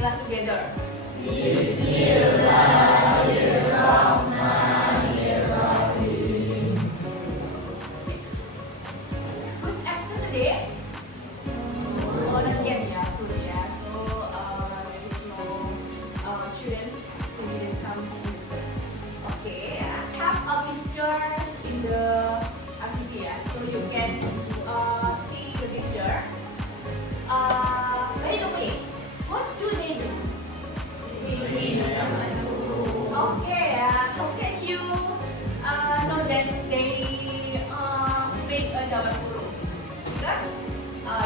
Bismillah together. Bismillahirrahmanirrahim. Who's absent today? Oh, not yet, yeah, good, yeah. So, there is no students who didn't come to visitors. Okay, have a picture in the ACD, yeah. So you can see the picture. By the way, what do they do? Okay, how can you know that they make a jawaban kurung? Because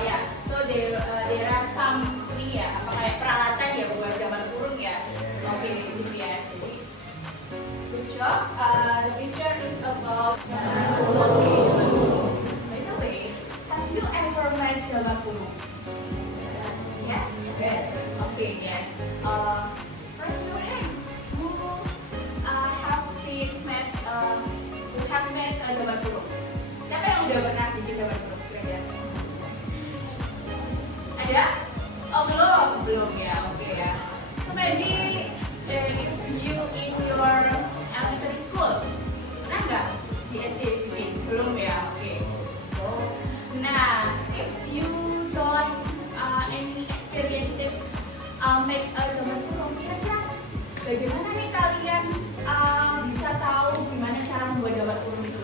yeah, so there are some ini ya, apa kayak peralatan ya buat jawaban kurung ya. Oke, gitu ya. Jadi good job. The picture is about jawaban kurung. By the way, have you ever made jawaban kurung? Yes. Yes. Okay. Yes. Raise your hand. Who have made jawaban kurung? Siapa yang udah pernah bikin jawaban kurung? Kira-kira? Ada? Oh, belum ya. Oke ya. So maybe if you in your elementary school, pernah nggak di SD bikin? Belum ya. Oke. So, nah, if you don't any experiences make a jawaban kurung, kira-kira bagaimana nih kalian bisa tahu gimana cara membuat jawaban kurung itu?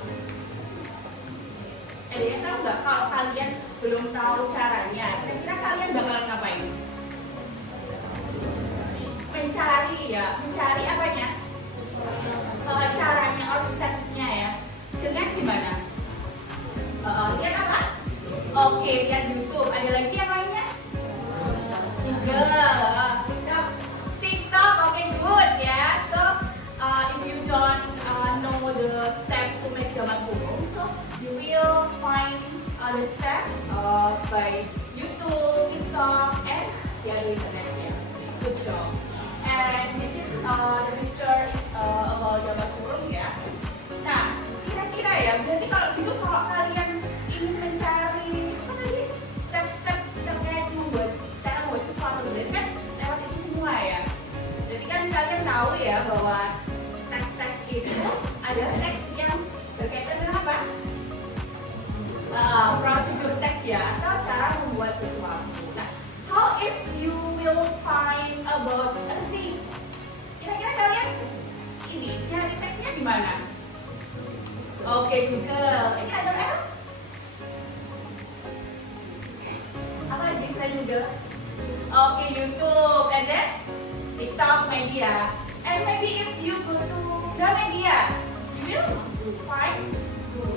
Ada yang tahu nggak? Kalau kalian belum tahu caranya, kira-kira kalian bakalan ngapain? Mencari ya, mencari apanya? Caranya or steps-nya ya. Dengan gimana? Lihat apa? Oke, lihat YouTube. Ada lagi yang lainnya? Google, TikTok. Oke, good ya. So, if you don't know the step to make jawaban kurung, so you will find the step by YouTube, TikTok, and the other internet. Yeah, good job. And this is the picture is about jawaban kurung ya. Nah, kira-kira ya, berarti kalau gitu kalau kalian ingin mencari apa tadi step-step terkait cara membuat sesuatu, berarti kan lewat itu semua ya. Jadi kan kalian tahu ya bahwa teks-teks itu ada teks yang berkaitan dengan apa? Prosedur teks ya, atau cara membuat sesuatu. Nah, how if you will find about essay? Kira-kira kalian ini nyari teksnya di mana? Oke, Google. Ini ada else? Apa lagi selain Google? Oke, YouTube, and then TikTok, media. And maybe if you go to the media, you will find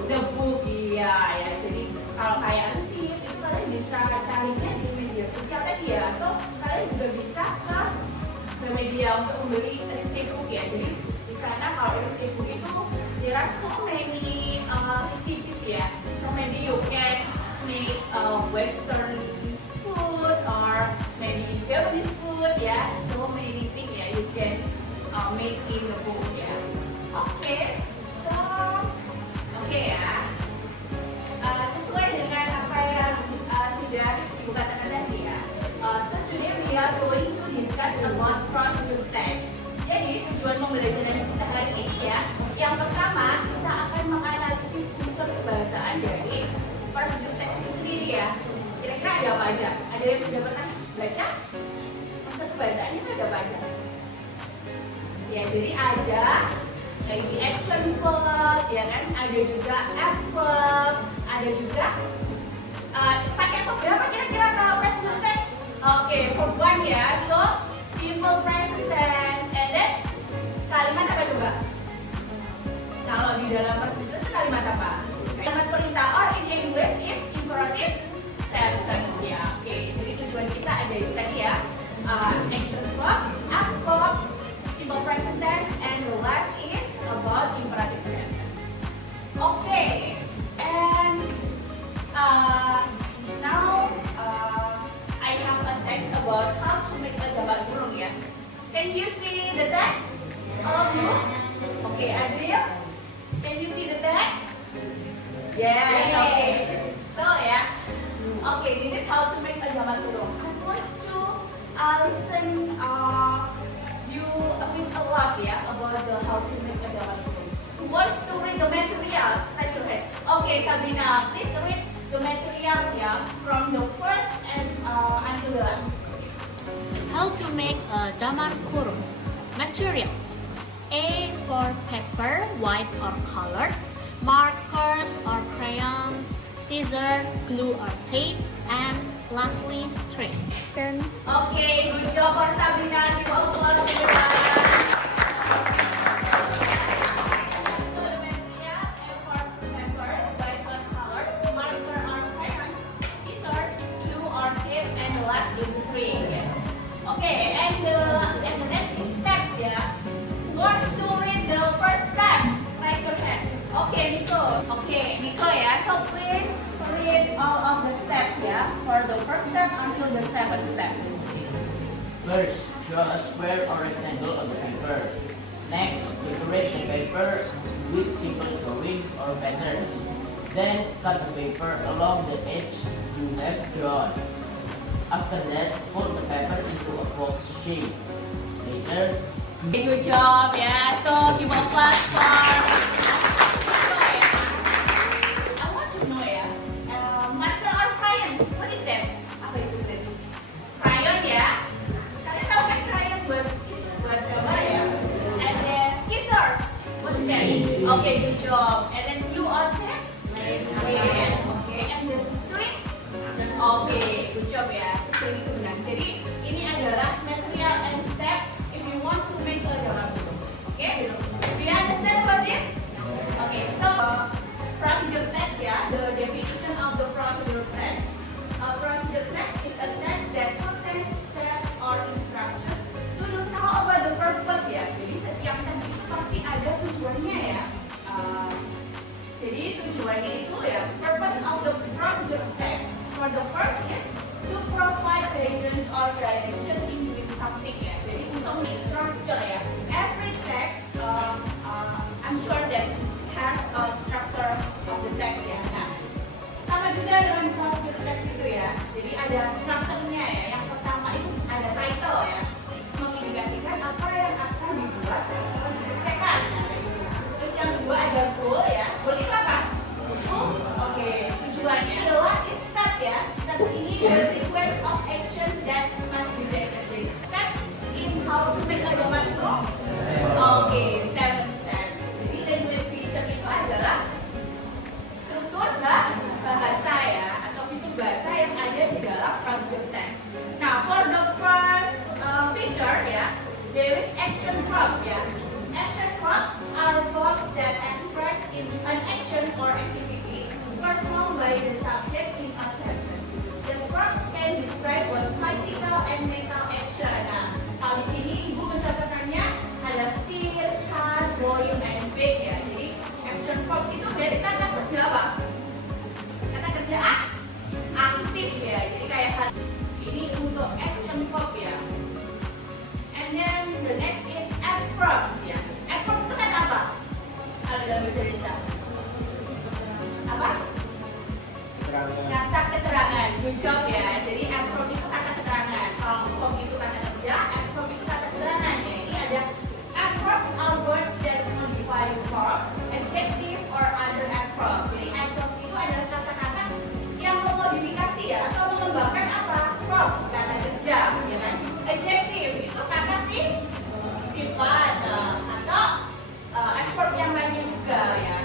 the book. Iya ya. Jadi kalau kayak resip itu kalian bisa carinya di media sosial tadi ya, atau kalian juga bisa ke media untuk membeli resip book ya. Jadi di sana kalau resip book itu there are so many recipes ya. So maybe you can make Western food or maybe Japanese food ya. So many things ya you can make in the book ya. Oke, so oke ya. Sesuai dengan apa yang sudah Ibu katakan tadi ya. So today we are going to discuss about prosedur text. Jadi tujuan pembelajaran kita kali ini ya, yang pertama kita akan menganalisis unsur kebahasaan dari prosedur teks itu sendiri ya. Kira-kira ada apa aja? Ada yang sudah pernah baca? Unsur kebahasaannya itu ada apa aja? Ya, jadi ada lagi action verb, ya kan? Ada juga adverb, ada juga pakai verb berapa kira-kira kalau prosedur teks? Oke, verb 1 ya. So simple present tense, and then kalimat apa coba? Kalau di dalam prosedur itu kalimat apa? Kalimat perintah or in English is imperative sentence ya. Oke, jadi tujuan kita ada itu tadi ya. Action verb, adverb, simple present tense, and the last is about imperative sentence. Okay, and now I have a text about how to make a jawaban kurung ya. Can you see the text? All of you? Okay, Azril, can you see the text? Yes. Okay. So ya, okay, this is how to make a jawaban kurung. I want to listen you a bit a lot about how to make a diamond. Who wants to read the materials? Raise your hand. Okay, Sabrina, please read the materials from the first and until the last. How to make a damar kurung. Materials: A for paper, white or colored, markers or crayons, scissors, glue or tape, and lastly string. Okay, good job for Sabrina. Give applause to the Okay, and the next is steps Who wants to read the first step? Raise your hand. Okay, Nico. Okay, Nico so please read all of the steps for the first step until the seventh step. First, draw a square or rectangle on the paper. Next, decorate the paper with simple drawings or patterns. Then, cut the paper along the edge you have drawn. After that, fold the paper into a box shape. Later, Good job So give applause for I want to know marker or crayons. What is that? Apa itu tadi? Crayon Kalian tahu kan crayon buat gambar And then scissors. What is that? Okay, good job. And then glue or tape? Pen. Okay, and then string? Okay, good job String itu benar. Jadi ini adalah material and step if you want to make a gambar. Okay? Do you understand about this? Okay, so procedure text the definition of the procedure text. Procedure text is a text that contains steps or instruction to do how about the purpose Jadi setiap teks itu pasti ada tujuannya Jadi tujuannya itu purpose of the procedure text. For the first is to provide guidance or direction in doing something Jadi untuk structure Every text I'm sure that has a structure of the text Nah, sama juga dengan procedure text itu Jadi ada strukturnya Yang pertama itu ada title mengindikasikan apa yang akan dibuat atau diselesaikan. Terus yang kedua ada goal Goal itu apa? Oke, tujuannya. The last is step Step ini the sequence of action that must be taken. Jadi steps in how to make a gambar itu. Oke, 7 steps. Jadi language feature itu adalah struktur bahasa atau fitur bahasa yang ada di dalam procedure text. Nah, for the first feature there is action verb Action verb are verbs that express in an action or activity performed by the subject in a sentence. The verbs can describe both physical and mental action. Nah, kalau di sini ibu mencontohkannya ada steer, cut, volume, and bake Jadi action verb itu dari kata kerja apa? Kata kerja aktif Jadi kayak ini untuk action verb And then the next is adverbs Adverbs itu kata apa? Ada dalam bahasa Indonesia. Apa? Kata keterangan. Good job Jadi adverb itu kata keterangan. Kalau verb itu kata kerja, adverb itu kata keterangan Ini ada adverbs are words that modify verb, adjective or other adverb. Jadi adverbs itu adalah kata-kata yang memodifikasi atau mengembangkan apa? Verb, kata kerja kan? Adjective itu kata sifat atau adverb yang lainnya juga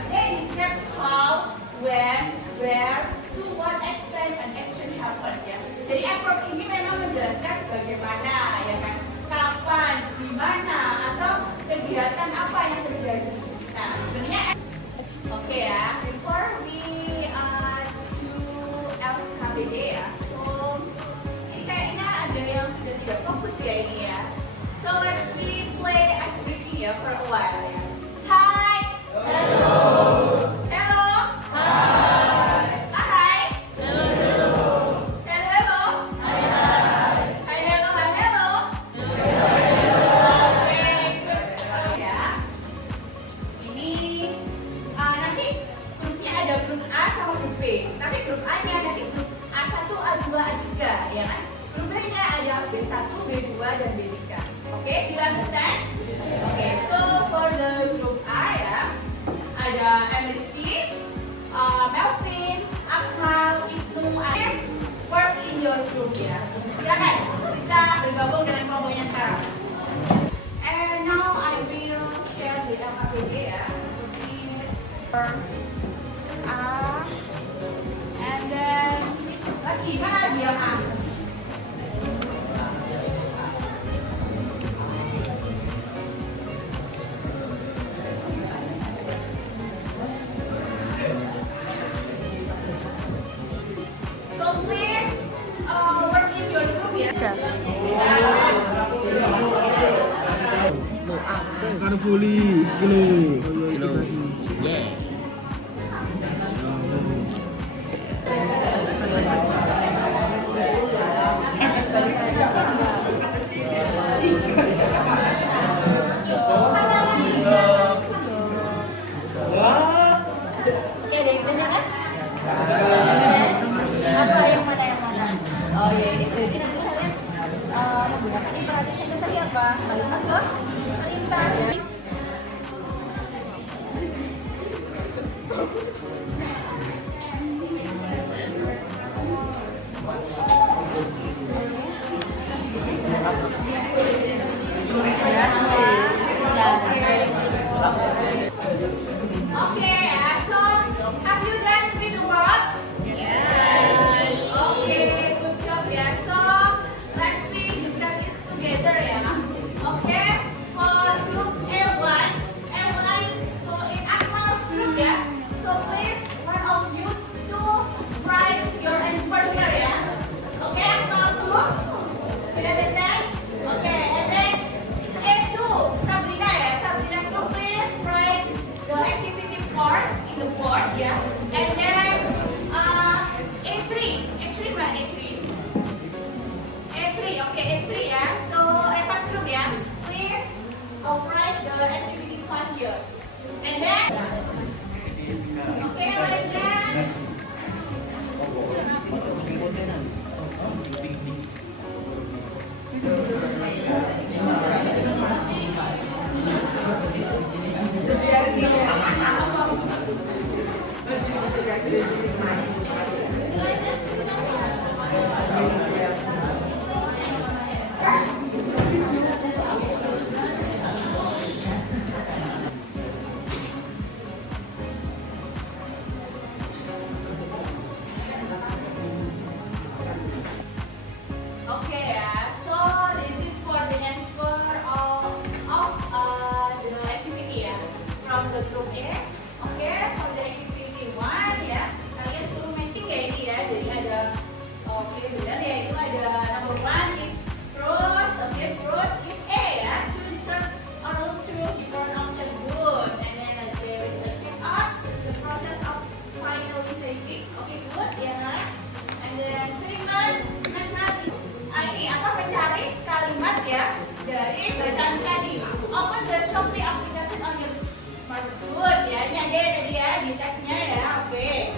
They describe how, when, where, to what extent an action happens Jadi adverb ini memang menjelaskan bagaimana kan? Kapan, di mana atau kegiatan apa yang terjadi. Nah, sebenarnya oke before we do LKBD so ini kayaknya ada yang sudah tidak fokus ini So let's play as greeting for a while Hi. Hello. Hello. Hi. Hi. Hello. Hello. Hello. Hi. Hi. Hi. Hello. Hi. Hello. Okay. Good. Ini nanti grupnya ada grup A sama grup B. Tapi grup A nya nanti grup A1, A2, A3 kan? Grup B nya ada B1, B2 dan B3. Oke, you understand? Oke, so for the group A ya, ada Emristi, Melvin, Akmal, Ibnu, Ais, work in your group ya. Silakan bisa bergabung dengan kelompoknya sekarang. And now I will share the LKPD ya. So this A, and then lagi mana lagi yang A? So please work in your group ya. Carefully, Yes. Oke, deh, bener kan? Apa yang mana yang mana? Oh ya itu jadi nanti kalian menggunakan imperatif sentence tadi apa? Melihat ke perintah. Okay, so have you done with the work? Okay, good job ya. So let's discuss it together ya. Okay, for group A1, so in Akmal's group ya. So please one of you to write your answer here ya. Okay, Akmal's group. You understand? Okay, and then A2, Sabrina ya. Sabrina's group, please write the activity part in the board ya. And then A3 mana A3? A3, okay, A3 ya. So Eva's group ya. Please write the activity part here. And then, okay, like that. Okay, so this is for the answer of the activity ya from the group A. Okay, for the activity 1 ya, kalian suruh matching ya ini ya. Jadi ada, oke benar ya, itu ada number 1 is pros. Okay, pros is A ya. Choose search or look through different option good. And then there is a check out the process of finalizing. Okay, good ya. And then treatment ini apa, mencari kalimat ya dari bacaan tadi. Open the Shopee application on your smartphone ya. Ini ada tadi ya di teksnya ya. Oke.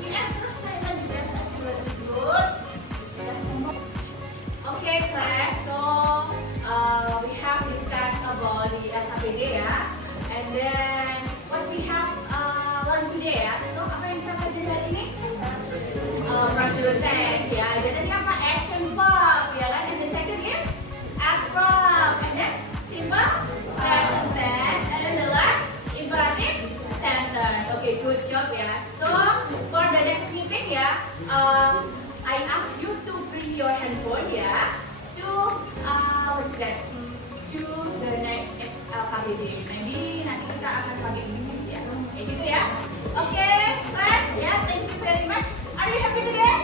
We address payment details accurately good. Okay class, so we have discussed about the LKPD ya. And then what we have learned today ya. So apa yang kita pelajari hari ini? Procedural tense ya. Dan tadi apa? Action verb ya kan. And the second is act verb. And then simple present tense. And then the last imperative sentence. Okay, good job ya. So for the next meeting ya, I ask you to bring your handphone ya to what's that? To the next LKPD. Maybe nanti kita akan pakai English ya. Kayak gitu ya. Okay, class ya. Thank you very much. Are you happy today?